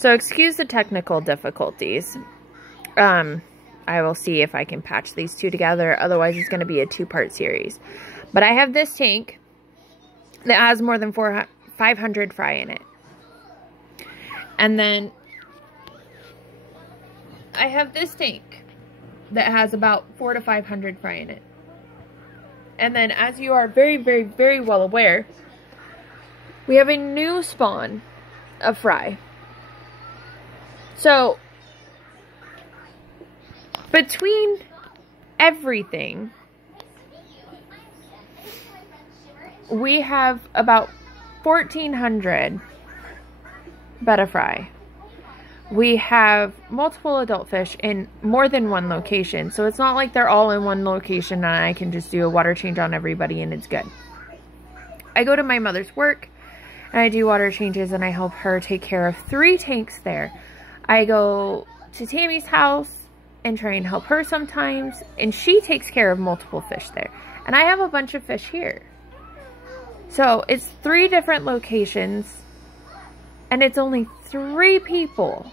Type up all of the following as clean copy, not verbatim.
So excuse the technical difficulties. I will see if I can patch these two together. Otherwise, it's going to be a two-part series. But I have this tank that has more than 500 fry in it. And then I have this tank that has about 400 to 500 fry in it. And then, as you are very, very, very well aware, we have a new spawn of fry. So, between everything, we have about 1,400 betta fry. We have multiple adult fish in more than one location. So it's not like they're all in one location and I can just do a water change on everybody and it's good. I go to my mother's work and I do water changes and I help her take care of 3 tanks there. I go to Tammy's house and try and help her sometimes, and she takes care of multiple fish there. And I have a bunch of fish here. So it's 3 different locations and it's only 3 people.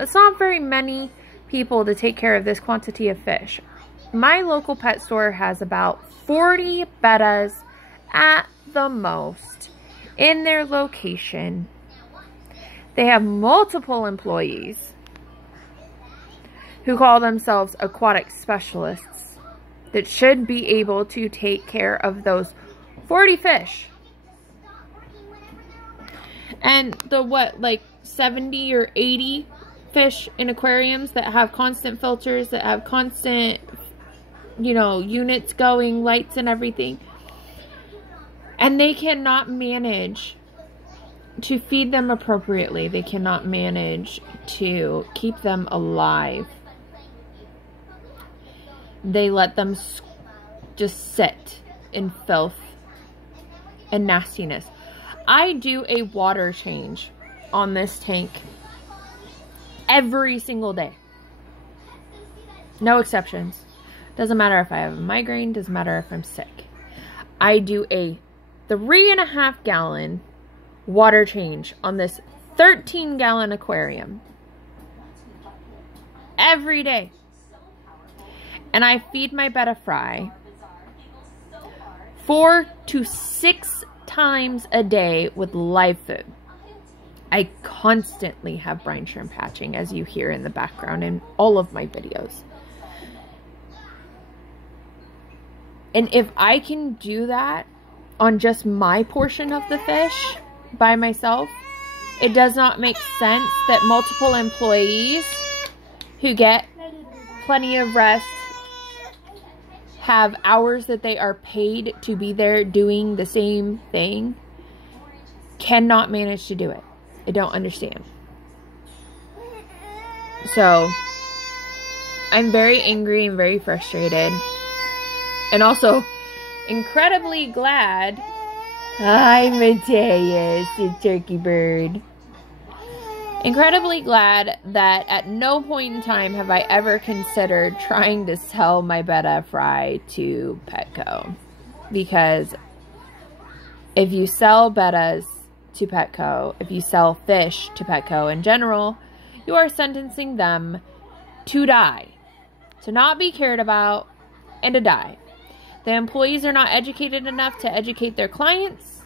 It's not very many people to take care of this quantity of fish. My local pet store has about 40 bettas at the most in their location. They have multiple employees who call themselves aquatic specialists that should be able to take care of those 40 fish. And the like 70 or 80 fish in aquariums that have constant filters, that have constant, units going, lights and everything. And they cannot manage to feed them appropriately. They cannot manage to keep them alive. They let them just sit in filth and nastiness. I do a water change on this tank every single day. No exceptions. Doesn't matter if I have a migraine. Doesn't matter if I'm sick. I do a 3.5 gallon water change on this 13-gallon aquarium every day. And I feed my betta fry 4 to 6 times a day with live food. I constantly have brine shrimp hatching, as you hear in the background in all of my videos. And if I can do that on just my portion of the fish by myself, it does not make sense that multiple employees who get plenty of rest, have hours that they are paid to be there doing the same thing, cannot manage to do it. I don't understand. So, I'm very angry and very frustrated. And also, incredibly glad. Hi, Mateus, the turkey bird. Incredibly glad that at no point in time have I ever considered trying to sell my betta fry to Petco. Because if you sell bettas to Petco, if you sell fish to Petco in general, you are sentencing them to die. To not be cared about and to die. The employees are not educated enough to educate their clients.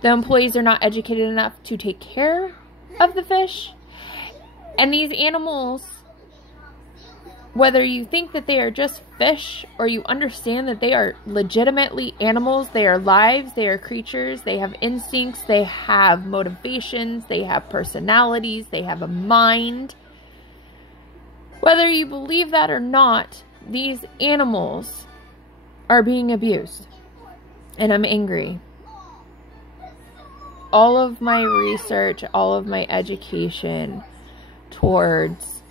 The employees are not educated enough to take care of the fish. And these animals, whether you think that they are just fish or you understand that they are legitimately animals, they are lives, they are creatures, they have instincts, they have motivations, they have personalities, they have a mind. Whether you believe that or not, these animals are being abused. And I'm angry. All of my research, all of my education towards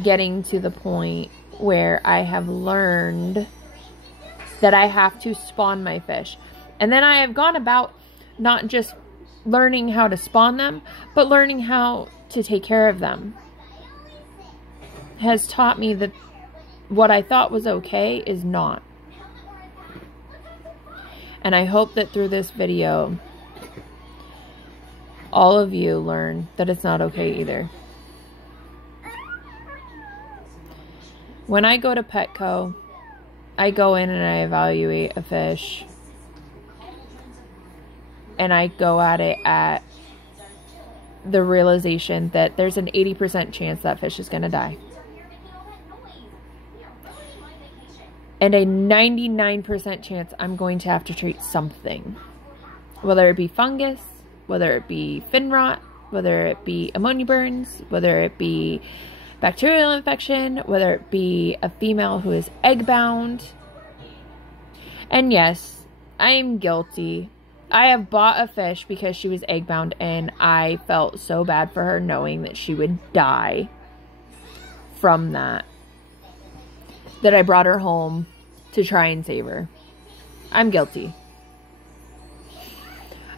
getting to the point where I have learned that I have to spawn my fish. And then I have gone about not just learning how to spawn them, but learning how to take care of them. Has taught me that what I thought was okay is not. And I hope that through this video, all of you learn that it's not okay either. When I go to Petco, I go in and I evaluate a fish. And I go at it at the realization that there's an 80% chance that fish is going to die. And a 99% chance I'm going to have to treat something. Whether it be fungus, whether it be fin rot, whether it be ammonia burns, whether it be bacterial infection, whether it be a female who is egg bound. And yes, I am guilty. I have bought a fish because she was egg bound, and I felt so bad for her knowing that she would die from that I brought her home to try and save her. I'm guilty.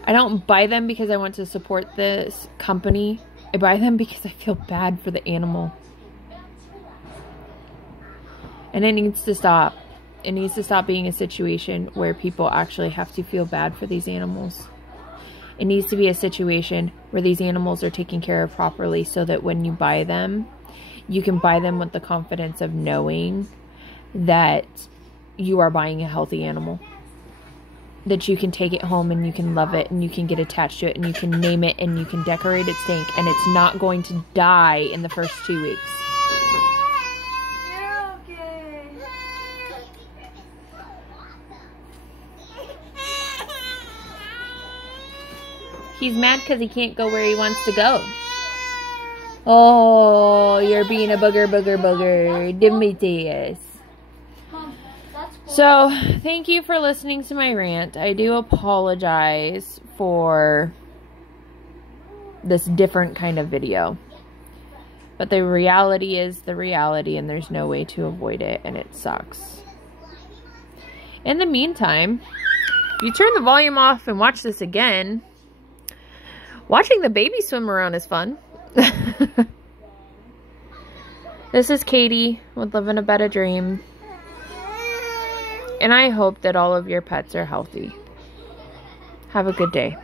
I don't buy them because I want to support this company. I buy them because I feel bad for the animal. And it needs to stop. It needs to stop being a situation where people actually have to feel bad for these animals. It needs to be a situation where these animals are taken care of properly so that when you buy them, you can buy them with the confidence of knowing that you are buying a healthy animal. That you can take it home and you can love it and you can get attached to it and you can name it and you can decorate its tank and it's not going to die in the first 2 weeks. He's mad because he can't go where he wants to go. Oh, you're being a booger. Demetrius. So, thank you for listening to my rant. I do apologize for this different kind of video. But the reality is the reality, and there's no way to avoid it, and it sucks. In the meantime, if you turn the volume off and watch this again, watching the baby swim around is fun. This is Katie with Livin'ABettaDream. And I hope that all of your pets are healthy. Have a good day.